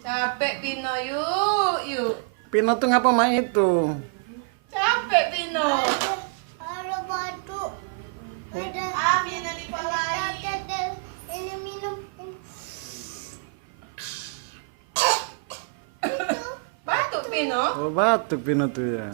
Capek Pino, yuk. Pino tuh ngapa main itu? Capek Pino. Ada batu. Ada. Pino dipalain. Ini minum. Batuk Pino. Oh batuk Pino tuh ya.